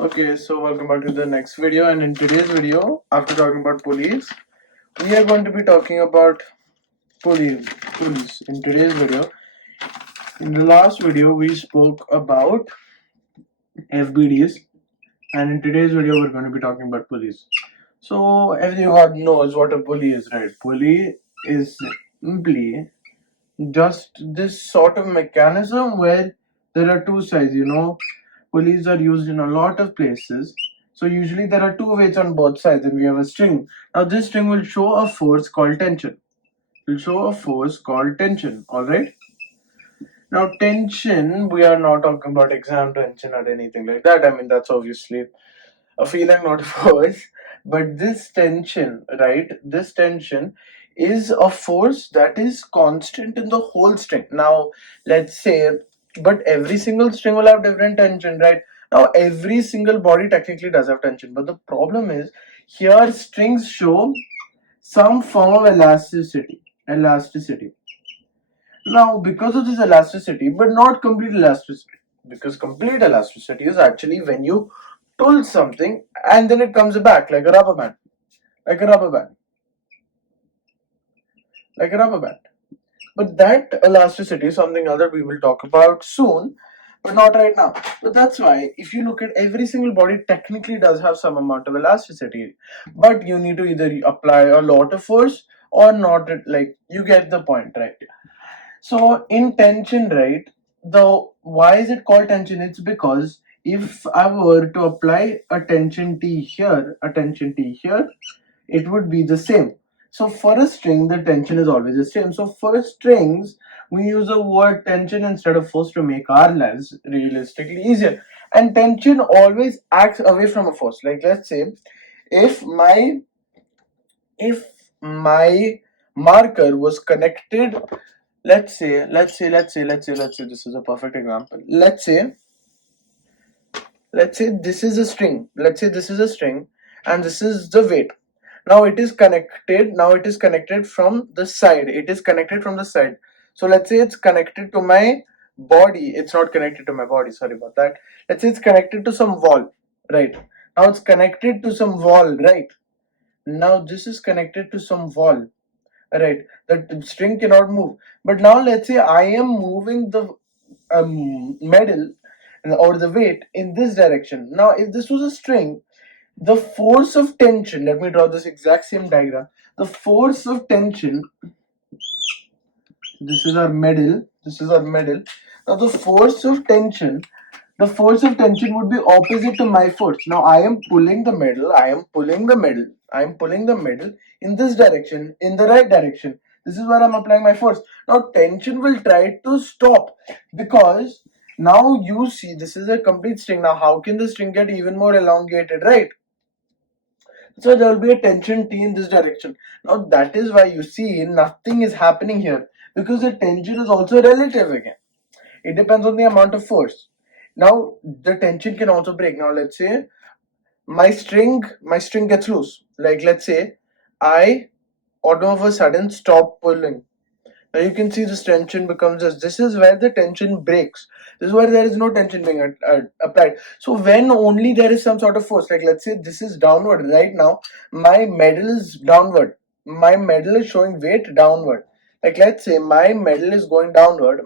Okay, so welcome back to the next video, and in today's video, after talking about pulleys, we are going to be talking about pulleys. In today's video, in the last video, we spoke about FBDs, and in today's video, we're going to be talking about pulleys. So everyone knows what a pulley is, right? Pulley is simply just this sort of mechanism where there are two sides. Pulleys are used in a lot of places. So usually there are two weights on both sides, and we have a string. Now this string will show a force called tension. All right. Now tension, we are not talking about exam tension or anything like that. I mean, that's obviously a feeling, not a force. But this tension, right? This tension is a force that is constant in the whole string. Now, let's say, but every single string will have different tension, right? Now, every single body technically does have tension, but the problem is here strings show some form of elasticity. Now, because of this elasticity, but not complete elasticity, because complete elasticity is actually when you pull something and then it comes back like a rubber band, like a rubber band, like a rubber band. But that elasticity is something else that we will talk about soon, but not right now. But that's why if you look at every single body technically does have some amount of elasticity, but you need to either apply a lot of force or not. Like, you get the point, right? So in tension, right, the why is it called tension? It's because if I were to apply a tension T here, it would be the same. So for a string, the tension is always the same. So for strings, we use the word tension instead of force to make our lives realistically easier. And tension always acts away from a force. Like, let's say if my marker was connected, let's say this is a perfect example. Let's say this is a string. And this is the weight. Now it is connected from the side. So let's say it's connected to my body. It's not connected to my body, sorry about that. Let's say it's connected to some wall, right? Now it's connected to some wall, right? Now this is connected to some wall, right? The string cannot move. But now let's say I am moving the medal or the weight in this direction. Now if this was a string, the force of tension, let me draw this exact same diagram. The force of tension, this is our medal. Now the force of tension would be opposite to my force. Now I am pulling the medal in this direction, in the right direction. This is where I'm applying my force. Now tension will try to stop, because now you see this is a complete string. Now how can the string get even more elongated, right? So there will be a tension T in this direction. Now that is why you see nothing is happening here, because the tension is also relative again. It depends on the amount of force. Now the tension can also break. Now let's say my string gets loose. Like, let's say I all of a sudden stop pulling. Now you can see this tension becomes this is where the tension breaks. This is where there is no tension being applied. So when only there is some sort of force, like let's say this is downward right now, my medal is downward. My medal is showing weight downward. Like, let's say my medal is going downward.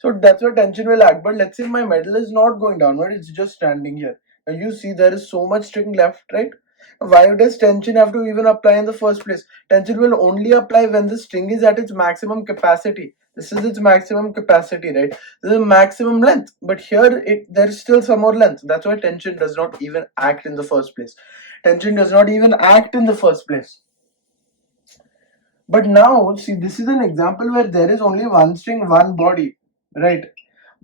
So that's where tension will act. But let's say my medal is not going downward, it's just standing here. Now you see there is so much string left, right? Why does tension have to even apply in the first place? Tension will only apply when the string is at its maximum capacity. This is its maximum capacity, right? This is maximum length, but here there is still some more length. That's why tension does not even act in the first place. But now, see, this is an example where there is only one string, one body, right?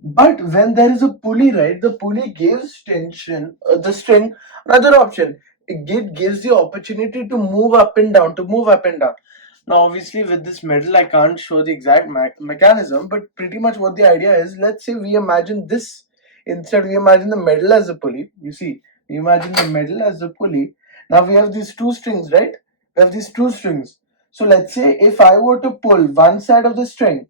But when there is a pulley, right, the pulley gives tension, the string, another option. It gives the opportunity to move up and down, Now, obviously, with this medal, I can't show the exact mechanism, but pretty much what the idea is, let's say we imagine this. Instead, we imagine the medal as a pulley. You see, we imagine the medal as a pulley. Now, we have these two strings, right? So let's say if I were to pull one side of the string,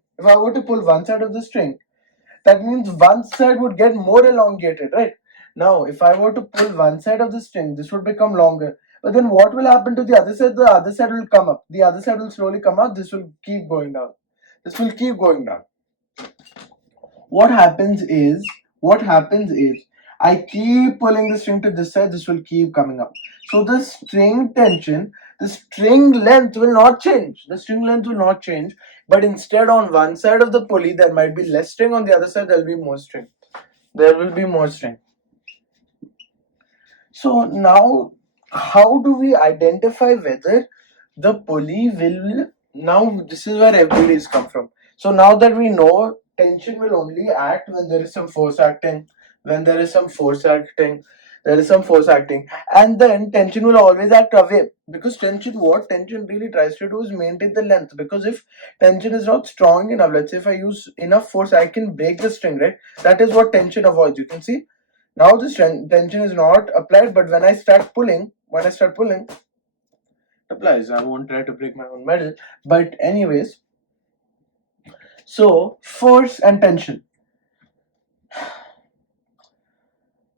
that means one side would get more elongated, right? Now if I were to pull one side of the string, this would become longer. But then what will happen to the other side? The other side will come up. The other side will slowly come up. This will keep going down. This will keep going down. What happens is, I keep pulling the string to this side, this will keep coming up. So the string tension, the string length will not change. The string length will not change, but instead on one side of the pulley there might be less string, on the other side there will be more string. There will be more string. So now, how do we identify whether the pulley will, now this is where FBDs come from. So now that we know tension will only act when there is some force acting, and then tension will always act away, because what tension really tries to do is maintain the length, because if tension is not strong enough, let's say if I use enough force, I can break the string, right? That is what tension avoids. You can see now this tension is not applied, but when I start pulling, it applies. I won't try to break my own medal, but anyways, so force and tension.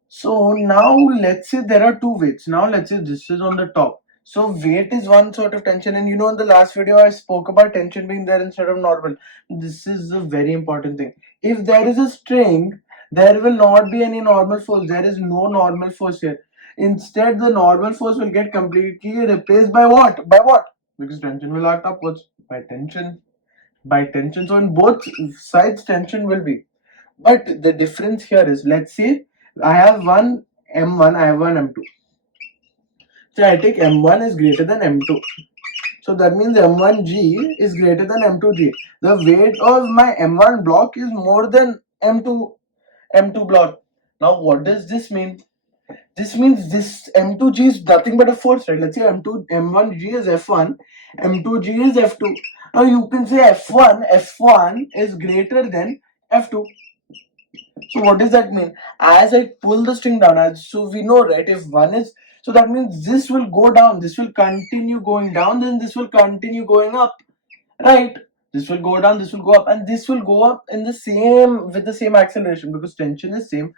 So now let's say there are two weights. Now let's say this is on the top. So weight is one sort of tension, and in the last video I spoke about tension being there instead of normal. This is a very important thing. If there is a string, there will not be any normal force. There is no normal force here. Instead, the normal force will get completely replaced by what? By what? Because tension will act upwards. By tension. So in both sides tension will be. But the difference here is, let's say I have one M1, I have one M2. So I take M1 is greater than M2. So that means M1G is greater than M2G. The weight of my M1 block is more than M2 block. Now what does this mean? This means this M2G is nothing but a force, right? Let's say M1G is F1, M2G is F2. Now you can say F1 is greater than F2. So what does that mean? As I pull the string down, so we know, right, if one is, so that means this will go down, this will continue going down, then this will continue going up, right? This will go down, this will go up, and this will go up in the same, with the same acceleration, because tension is same,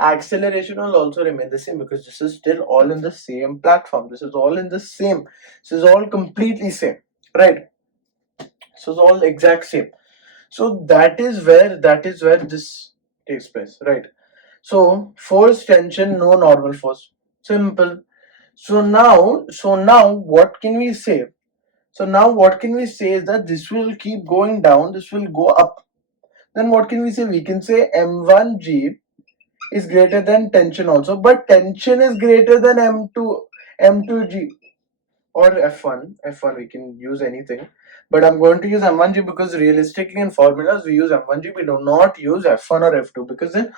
acceleration will also remain the same, because this is still all in the same platform. This is all completely same, right? So it's all exact same. So that is where this takes place, right? So force, tension, no normal force. Simple. So now what can we say? So now what can we say is that this will keep going down, this will go up. Then what can we say? We can say M1G is greater than tension also, but tension is greater than M2G or F1. We can use anything. But I'm going to use M1G because realistically in formulas we use M1G. We do not use F1 or F2 because then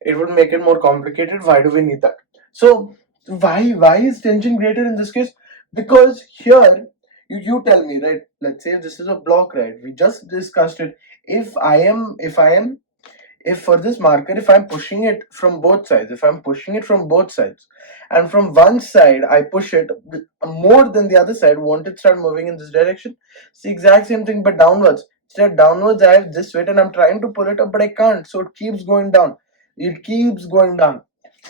it would make it more complicated. Why do we need that? So why is tension greater in this case? Because here you tell me, right? Let's say this is a block, right? We just discussed it. If for this marker, if I'm pushing it from both sides, and from one side I push it more than the other side, won't it start moving in this direction? It's the exact same thing, but downwards. Instead, downwards I have this weight and I'm trying to pull it up, but I can't. So it keeps going down. So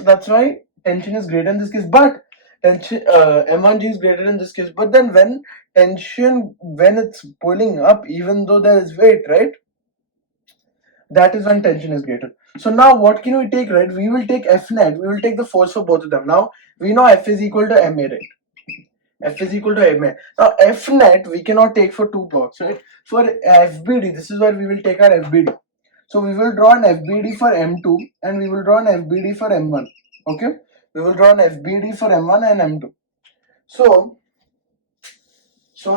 that's why tension is greater in this case. But tension M1G is greater in this case. But then when it's pulling up, even though there is weight, right? That is when tension is greater. So now what can we take, right? We will take F net. We will take the force for both of them. Now we know F is equal to MA, right? F is equal to MA. Now F net we cannot take for two blocks, right? For FBD, this is where we will take our FBD. So we will draw an FBD for M2 and we will draw an FBD for M1. Okay? We will draw an FBD for M1 and M2. So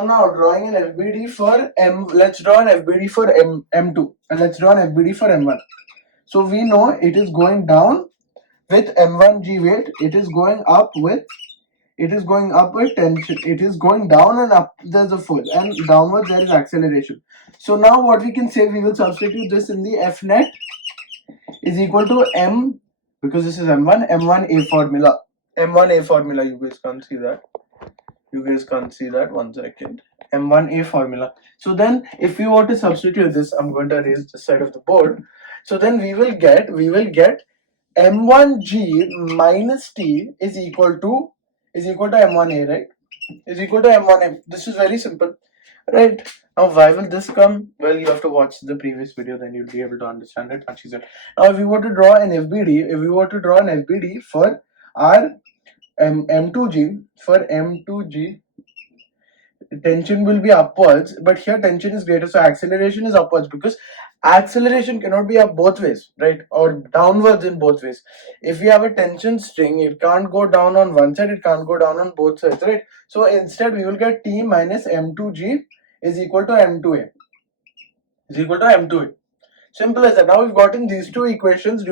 now drawing an FBD for let's draw an FBD for M2 and let's draw an FBD for M1. So we know it is going down with M1G weight, it is going up with tension, it is going down and up, there's a force, and downwards there is acceleration. So now what we can say, we will substitute this in the F net is equal to M, because this is M1A formula. You guys can't see that. One second. M1A formula. So then if we want to substitute this, I'm going to erase this side of the board. So then we will get m1g minus t is equal to m1a, right? Is equal to m1m. This is very simple, right? Now why will this come? Well, you have to watch the previous video, then you'll be able to understand it much easier. Now if we were to draw an FBD for our m2g, tension will be upwards, but here tension is greater, so acceleration is upwards, because acceleration cannot be up both ways, right? Or downwards in both ways. If we have a tension string, it can't go down on one side, it can't go down on both sides, right? So instead we will get T minus m2g is equal to m2a, Simple as that. Now we've gotten these two equations,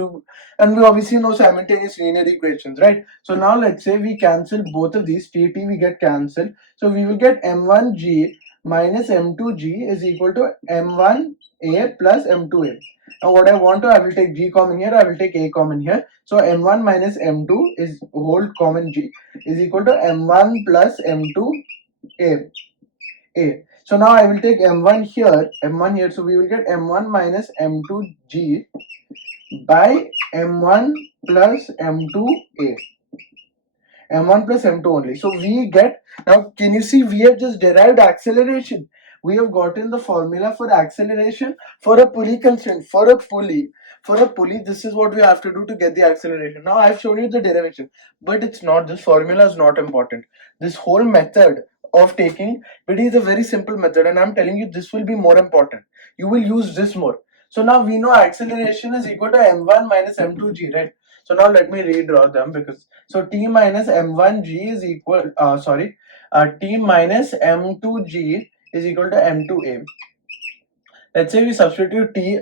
and we obviously know simultaneous linear equations, right? So now let's say we cancel both of these, T, we get cancelled. So we will get m1g minus m2g is equal to m1a plus m2a. Now what I want to, I will take g common here, I will take a common here. So m1 minus m2 is whole common g is equal to m1 plus m2a. So now I will take m1 here, so we will get m1 minus m2g by m1 plus m2a. m1 plus m2 only. So we get, now can you see, we have just derived acceleration. We have gotten the formula for acceleration for a pulley constraint. For a pulley, this is what we have to do to get the acceleration. Now I've shown you the derivation, but it's not, this formula is not important. This whole method of taking it is a very simple method, and I'm telling you this will be more important. You will use this more. So now we know acceleration is equal to m1 minus m2g, right? So now let me redraw them, because so T minus m1g is equal T minus m2g is equal to m2a. Let's say we substitute a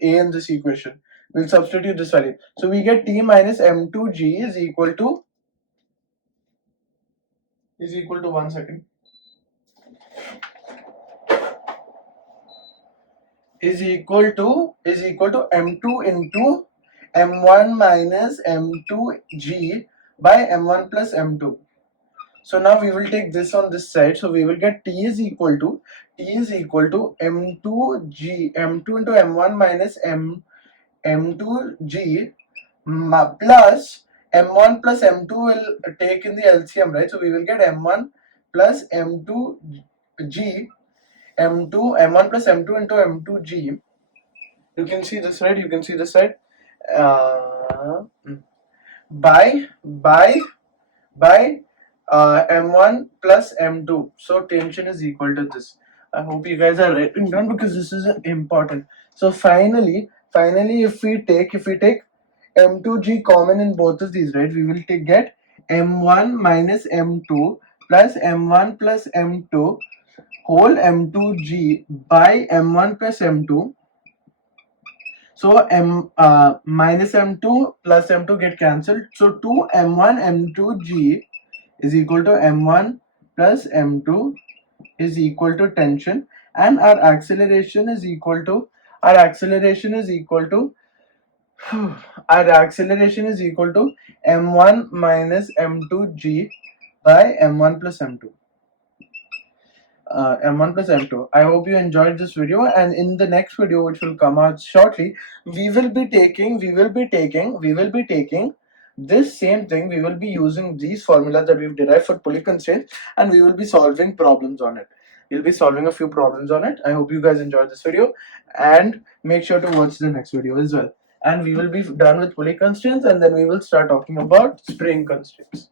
in this equation. We'll substitute this value. So we get T minus m2g is equal to 1 second. Is equal to m2 into m1 minus m2g by m1 plus m2. So now we will take this on this side. So we will get T is equal to m2 into m1 minus m2g plus m1 plus m2 will take in the LCM, right? So we will get m1 plus m2g, m1 plus m2 into m2g. You can see this, right? By m1 plus m2. So tension is equal to this. I hope you guys are writing down, because this is important. So finally if we take m2g common in both of these, right, we will get m1 minus m2 plus m1 plus m2 whole m2g by m1 plus m2. So minus m2 plus m2 get cancelled. So 2 m1 m2g is equal to m1 plus m2 is equal to tension, and our acceleration is equal to m1 minus m2g by m1 plus m2. I hope you enjoyed this video, and in the next video, which will come out shortly, we will be taking this same thing. We will be using these formulas that we've derived for pulley constraints, and we will be solving problems on it. We'll be solving a few problems on it. I hope you guys enjoyed this video, and make sure to watch the next video as well. And we will be done with pulley constraints, and then we will start talking about spring constraints.